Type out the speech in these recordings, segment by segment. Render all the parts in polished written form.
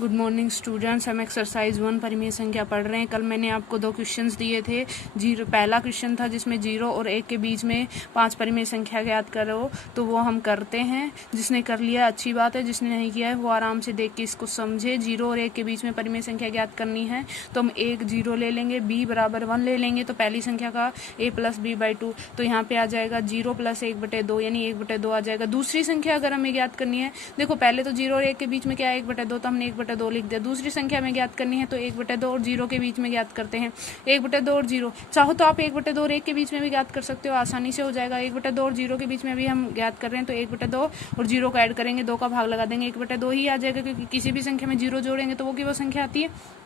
Good morning students. हम exercise 1 परिमेय संख्या पढ़ रहे हैं। कल मैंने आपको 2 क्वेश्चंस दिए थे। जीरो पहला क्वेश्चन था जिसमें 0 और 1 के बीच में 5 परिमेय संख्या ज्ञात करो, तो वो हम करते हैं। जिसने कर लिया अच्छी बात है, जिसने नहीं किया है वो आराम से देख के इसको समझे। 0 और 1 के बीच में परिमेय संख्या ज्ञात करनी है तो हम 1 0 ले लेंगे, b बराबर 1 ले लेंगे, तो पहली संख्या का a प्लस b/2, तो यहाँ पे आ जाएगा 0 प्लस 1/2 यानी 1/2 आ जाएगा। दूसरी संख्या अगर हमें ज्ञात करनी है, देखो पहले तो 0 और 1 के बीच में क्या है 1/2, तो हमने 1/2 लिख दिया। दूसरी संख्या में ज्ञात करनी है तो 1/2 और 0 के बीच में ज्ञात करते हैं। 1/2 और 0 चाहो तो आप 1/2 और 1 के बीच में भी ज्ञात कर सकते हो, आसानी से हो जाएगा। 1/2 और 0 के बीच में भी हम ज्ञात कर रहे हैं तो 1/2 और 0 का ऐड करेंगे, 2 का भाग लगा देंगे, 1/2 ही आ जाएगा, क्योंकि किसी भी संख्या में 0 जोड़ेंगे तो वो की वो संख्या आती है।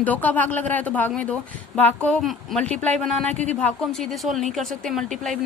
2 का भाग लग रहा है तो भाग में 2, भाग को मल्टीप्लाई बनाना है, क्योंकि भाग को हम सीधे सोल्व नहीं कर सकते, मल्टीप्लाई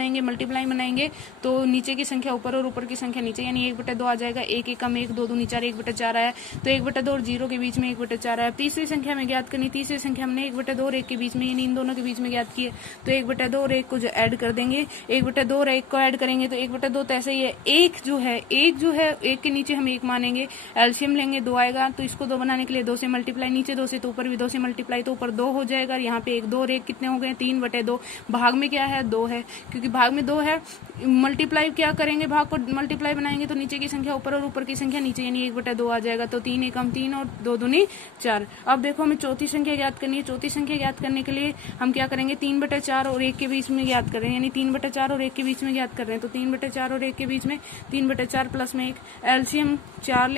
बनाएंगे तो नीचे की संख्या ऊपर और ऊपर की संख्या नीचे, यानी 1/2 आ जाएगा। 1 1 कम 1, 2 दूनी 4, 1/4 आया, तो 1/2 और 0 के बीच में 1/4 आया। तीसरी संख्या में ज्ञात करनी, तीसरी संख्या हमने 1/2 और 1 के बीच में, यानी इन दोनों के बीच में ज्ञात किए, तो 1/2 और 1 को जो ऐड कर देंगे, 1/2 और 1 को ऐड करेंगे तो 1/2 तो ऐसे ही है। 1 जो है 1 के नीचे हम 1 मानेंगे, एलसीएम लेंगे 2 आएगा, तो इसको 2 बनाने के लिए 2 से मल्टीप्लाई, नीचे 2 से तो ऊपर भी 2 से मल्टीप्लाई, तो ऊपर 2 हो जाएगा। यहाँ पे 1 2 और 1 कितने हो गए 3/2। भाग में क्या है 2 है, क्योंकि भाग में 2 है। मल्टीप्लाई क्या करेंगे, भाग को मल्टीप्लाई बनाएंगे तो नीचे की संख्या ऊपर और ऊपर की संख्या नीचे, यानी 1/2 आ जाएगा। तो 3 1 3 और 2 दूनी 4। अब देखो हमें चौथी संख्या ज्ञात करनी है। चौथी संख्या ज्ञात करने के लिए हम क्या करेंगे, 3/4 और 1 के बीच में ज्ञात करें, यानी 3/4 और 1 के बीच में ज्ञात कर रहे हैं, तो 3/4 और 1 के बीच में 3/4 प्लस में 1, एलसीएम 4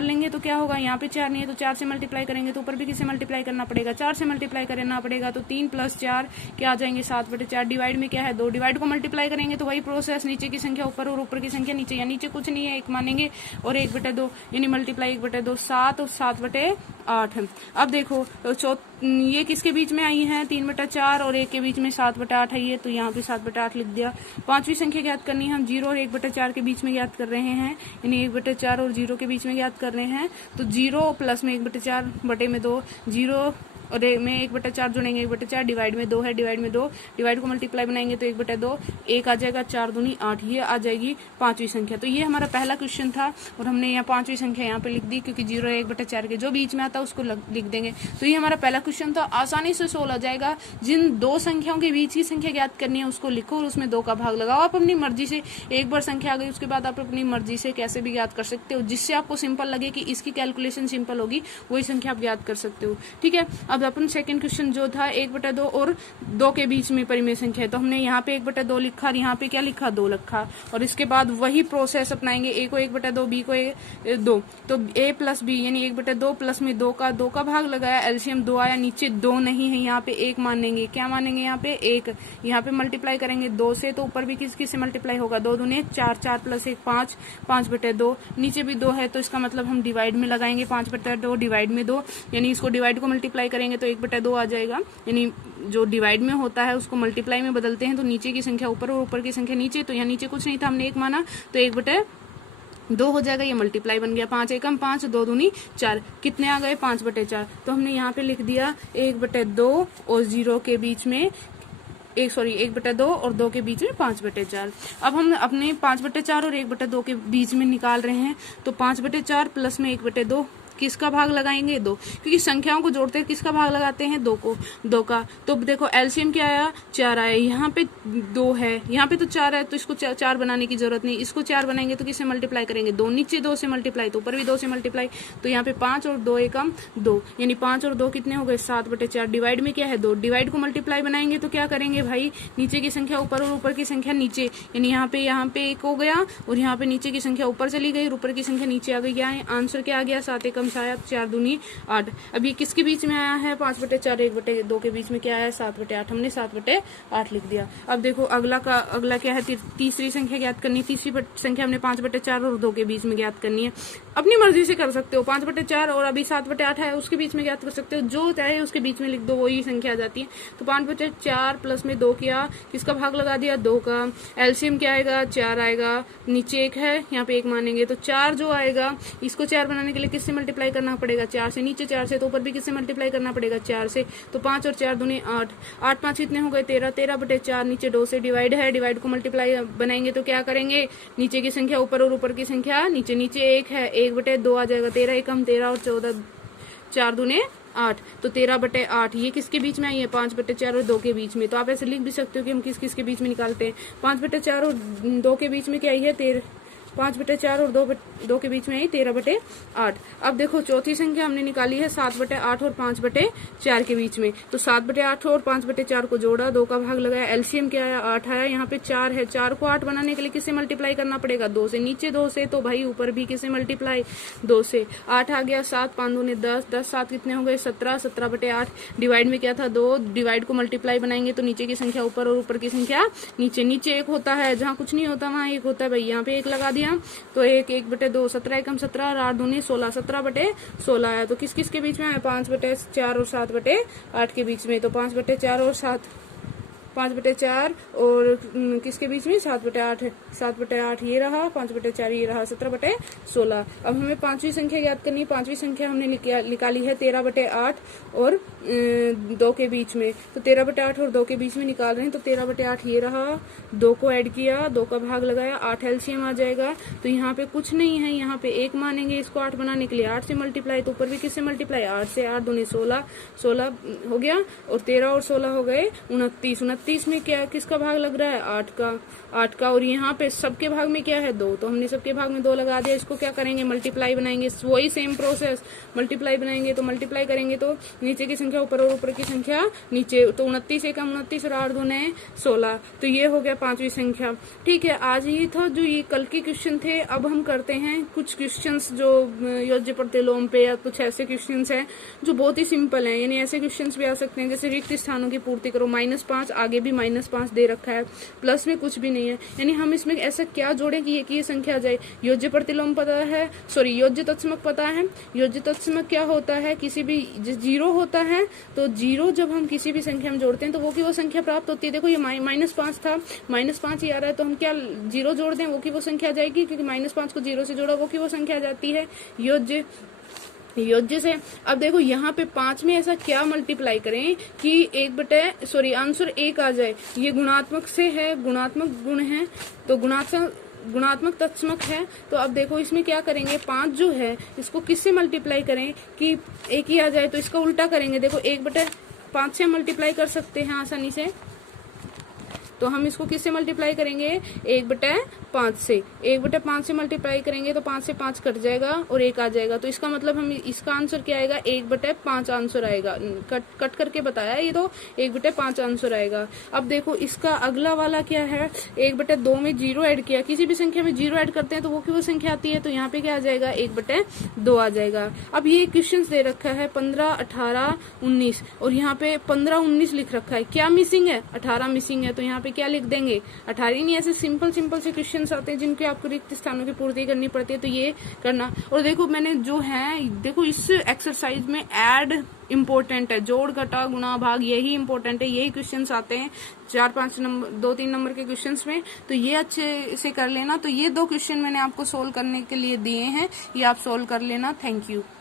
लेंगे तो क्या होगा, यहाँ पे 4 नहीं है तो 4 से मल्टीप्लाई करेंगे, तो ऊपर भी किससे मल्टीप्लाई करना पड़ेगा, 4 से मल्टीप्लाई करना पड़ेगा, तो 3 + 4 क्या आ जाएंगे 7/4। डिवाइड में क्या है 2, डिवाइड को मल्टीप्लाई करेंगे तो वही प्रोसेस, नीचे की संख्या ऊपर और ऊपर की संख्या नीचे, या नीचे कुछ नहीं है 1 मानेंगे और 1/2 यानी मल्टीप्लाई 1/2 7 और 7/8। अब देखो ये किसके बीच में आई है 3/4 और 1 के बीच में 7/8 है ये, तो यहाँ पे 7/8 लिख दिया। पांचवी संख्या ज्ञात करनी है, हम 0 और 1/4 के बीच में ज्ञात कर रहे हैं, यानी 1/4 और 0 के बीच में ज्ञात कर रहे हैं, तो 0 प्लस में 1/4 बटे में 2, 0 और में 1/4 जोड़ेंगे 1/4, डिवाइड में 2 है, डिवाइड में 2, डिवाइड को मल्टीप्लाई बनाएंगे तो 1/2, 1 आ जाएगा, 4 दूनी 8, ये आ जाएगी पांचवी संख्या। तो ये हमारा पहला क्वेश्चन था और हमने यहाँ पांचवी संख्या यहाँ पे लिख दी, क्योंकि 0 और 1/4 के जो बीच में आता है उसको लिख देंगे। तो ये हमारा पहला क्वेश्चन था, आसानी से सोल्व हो जाएगा। जिन 2 संख्याओं के बीच की संख्या ज्ञात करनी है उसको लिखो और उसमें 2 का भाग लगाओ। आप अपनी मर्जी से, एक बार संख्या आ गई उसके बाद आप अपनी मर्जी से कैसे भी ज्ञात कर सकते हो, जिससे आपको सिंपल लगे कि इसकी कैलकुलेशन सिंपल होगी, वही संख्या आप ज्ञात कर सकते हो। ठीक है, अब अपन सेकंड क्वेश्चन जो था 1/2 और 2 के बीच में परिमेय संख्या है, तो हमने यहाँ पे 1/2 लिखा और यहाँ पे क्या लिखा 2 लिखा, और इसके बाद वही प्रोसेस अपनाएंगे। a को 1/2, b को 2, तो a प्लस b यानी 1/2 प्लस में 2 का भाग लगाया, एलसीएम 2 आया, नीचे 2 नहीं है, यहाँ पे 1 मानेंगे, क्या मानेंगे यहाँ पे 1, यहाँ पे मल्टीप्लाई करेंगे 2 से, तो ऊपर भी किस से मल्टीप्लाई होगा 2 दूने 4, 4 + 1 5, 5/2, नीचे भी 2 है तो इसका मतलब हम डिवाइड में लगाएंगे, 5/2 डिवाइड में 2, यानी इसको डिवाइड को मल्टीप्लाई करेंगे तो 1/2 आ जाएगा, यानी जो डिवाइड में होता है उसको मल्टीप्लाई में बदलते हैं तो नीचे की संख्या ऊपर और ऊपर की संख्या नीचे, तो यहाँ नीचे कुछ नहीं था, हमने 1 माना तो 1/2 हो जाएगा, ये मल्टीप्लाई बन गया, 5 1 5, 2 दूनी 4, कितने आ गए 5/4। तो हमने यहाँ पे लिख दिया 1/2 और 0 के बीच में 1/2 और 2 के बीच में 5/4। अब हम अपने 5/4 और 1/2 के बीच में निकाल रहे हैं, तो 5/4 प्लस में 1/2 किसका भाग लगाएंगे 2, क्योंकि संख्याओं को जोड़ते हैं किसका भाग लगाते हैं 2 का। तो देखो एलसीएम क्या आया 4 आया, यहाँ पे 2 है, यहाँ पे तो 4 है, तो इसको 4 बनाने की जरूरत नहीं, इसको 4 बनाएंगे तो किससे मल्टीप्लाई करेंगे 2, नीचे 2 से मल्टीप्लाई तो ऊपर भी 2 से मल्टीप्लाई, तो यहाँ पे 5 और 2 एकम 2, यानी 5 और 2 कितने हो गए 7/4। डिवाइड में क्या है 2, डिवाइड को मल्टीप्लाई बनाएंगे तो क्या करेंगे भाई, नीचे की संख्या ऊपर और ऊपर की संख्या नीचे, यानी यहाँ पे 1 हो गया और यहाँ पे नीचे की संख्या ऊपर चली गई और ऊपर की संख्या नीचे आ गई। आंसर क्या आ गया 7 एकम 4 दूनी 8। अब ये किसके बीच में आया है 5/4 1/2 के बीच में क्या आया 7/8, हमने 7/8 लिख दिया। अब देखो अगला क्या है, तीसरी संख्या ज्ञात करनी, तीसरी संख्या हमने 5/4 और 2 के बीच में ज्ञात करनी है। अपनी मर्जी से कर सकते हो, 5/4 और अभी 7/8 है उसके बीच में ज्ञात कर सकते हो, जो चाहे उसके बीच में लिख दो वही संख्या आ जाती है। तो 5/4 प्लस में 2 किया, किसका भाग लगा दिया 2 का, एलसीएम क्या आएगा 4 आएगा, नीचे 1 है यहाँ पे 1 मानेंगे, तो 4 जो आएगा इसको 4 बनाने के लिए किससे मल्टीप्लाई करना पड़ेगा 4 से, नीचे 4 से, तो ऊपर भी किससे मल्टीप्लाई करना पड़ेगा 4 से, तो 5 और 4 दूनी 8, 8 5 कितने हो गए 13, 13/4, नीचे 2 से डिवाइड है, डिवाइड को मल्टीप्लाई बनाएंगे तो क्या करेंगे, नीचे की संख्या ऊपर और ऊपर की संख्या नीचे, नीचे 1 है 1/2 आ जाएगा, 13 एकम 13 और 14 4 दूने 8, तो 13/8 ये किसके बीच में आई है? 5/4 और 2 के बीच में। तो आप ऐसे लिख भी सकते हो कि हम किस किस के बीच में निकालते हैं। 5/4 और 2 के बीच में क्या आई है? 5/4 और 2 के बीच में आई 13/8। अब देखो चौथी संख्या हमने निकाली है 7/8 और 5/4 के बीच में। तो 7/8 और 5/4 को जोड़ा, 2 का भाग लगाया, एलसीएम क्या आया? 8 आया। यहाँ पे 4 है, 4 को 8 बनाने के लिए किससे मल्टीप्लाई करना पड़ेगा? 2 से। नीचे 2 से, तो भाई ऊपर भी किससे मल्टीप्लाई? 2 से। 8 आ गया, 7 5 दूने 10, 10 7 कितने हो गए? 17, 17/8। डिवाइड में क्या था? 2, डिवाइड को मल्टीप्लाई बनाएंगे तो नीचे की संख्या ऊपर और ऊपर की संख्या नीचे। नीचे 1 होता है, जहाँ कुछ नहीं होता वहाँ 1 होता है भाई। यहाँ पे 1 लगा दिया तो 1/2, 17 एकम 17 और 8 दूनी 16, 17/16 आया। तो किस किस के बीच में आया? 5/4 और 7/8 के बीच में। तो 5/4 और 5/4 और किसके बीच में? 7/8 है। 7/8 ये रहा, 5/4 ये रहा, 17/16। अब हमें पांचवी संख्या याद करनी है। पांचवी संख्या हमने निकाली है 13/8 और 2 के बीच में। तो 13/8 और 2 के बीच में निकाल रहे हैं। तो 13/8 ये रहा, 2 को ऐड किया, 2 का भाग लगाया, 8 एलसीएम आ जाएगा। तो यहाँ पे कुछ नहीं है, यहाँ पे 1 मानेंगे इसको 8 बनाने के लिए। 8 से मल्टीप्लाई, तो ऊपर भी किससे मल्टीप्लाई? 8 से। 8 दूनी 16, 16 हो गया, और 13 और 16 हो गए 29। 29 में क्या किसका भाग लग रहा है? 8 का। और यहाँ पे सबके भाग में क्या है? 2, तो हमने सबके भाग में 2 लगा दिया। इसको क्या करेंगे? मल्टीप्लाई बनाएंगे। वही सेम प्रोसेस, मल्टीप्लाई बनाएंगे तो मल्टीप्लाई करेंगे तो नीचे की संख्या ऊपर और ऊपर की संख्या नीचे। तो 29 एकम 29 और 8 दूने 16। तो ये हो गया पांचवी संख्या। ठीक है, आज ये था जो ये कल के क्वेश्चन थे। अब हम करते हैं कुछ क्वेश्चंस जो योज्य प्रतिलोम पे, या कुछ ऐसे क्वेश्चंस हैं जो बहुत ही सिंपल हैं। यानी ऐसे क्वेश्चंस भी आ सकते हैं जैसे रिक्त स्थानों की पूर्ति करो, -5, आगे भी -5 दे रखा है, प्लस में कुछ भी नहीं है। यानी हम इसमें ऐसा क्या जोड़े कि ये संख्या आ जाए। योज्य प्रतिलोम पता है, सॉरी योज्य तत्समक पता है। योज्य तत्समक क्या होता है? किसी भी 0 होता है तो 0 जब हम किसी भी संख्या में जोड़ते हैं तो वो की वो संख्या प्राप्त होती है। देखो ये -5 था, -5 ही आ रहा है, तो हम क्या 0 जोड़ दें वो की वो संख्या आ जाएगी, क्योंकि -5 को 0 से जोड़ा वो की वो संख्या आ जाती है योज्य से। अब देखो यहाँ पे 5 में ऐसा क्या मल्टीप्लाई करें कि आंसर 1 आ जाए। ये गुणात्मक से है, गुणात्मक गुण है, तो गुणात्मक तत्समक है। तो अब देखो इसमें क्या करेंगे? 5 जो है इसको किससे मल्टीप्लाई करें कि 1 ही आ जाए, तो इसका उल्टा करेंगे। देखो 1/5 से मल्टीप्लाई कर सकते हैं आसानी से, तो हम इसको किससे मल्टीप्लाई करेंगे? 1/5 से। 1/5 से मल्टीप्लाई करेंगे तो 5 से 5 कट जाएगा और 1 आ जाएगा। तो इसका मतलब हम इसका आंसर क्या आएगा? 1/5 आंसर आएगा। कट करके बताया ये, तो 1/5 आंसर आएगा। अब देखो इसका अगला वाला क्या है? 1/2 में 0 ऐड किया। किसी भी संख्या में 0 ऐड करते हैं तो वो की वो संख्या आती है, तो यहाँ पे क्या आ जाएगा? 1/2 आ जाएगा। अब ये क्वेश्चन दे रखा है 15, 18, 19 और यहाँ पे 15, 19 लिख रखा है। क्या मिसिंग है? 18 मिसिंग है, तो यहाँ पे क्या लिख देंगे? 18। नहीं, ऐसे सिंपल से क्वेश्चंस आते हैं जिनके आपको रिक्त स्थानों की पूर्ति करनी पड़ती है, तो ये करना। और देखो मैंने जो है, देखो इस एक्सरसाइज में ऐड इम्पोर्टेंट है, जोड़ घटा गुणा भाग यही इम्पोर्टेंट है। यही क्वेश्चंस आते हैं 4-5 नंबर, 2-3 नंबर के क्वेश्चंस में, तो ये अच्छे से कर लेना। तो ये 2 क्वेश्चन मैंने आपको सोल्व करने के लिए दिए हैं, ये आप सोल्व कर लेना। Thank you.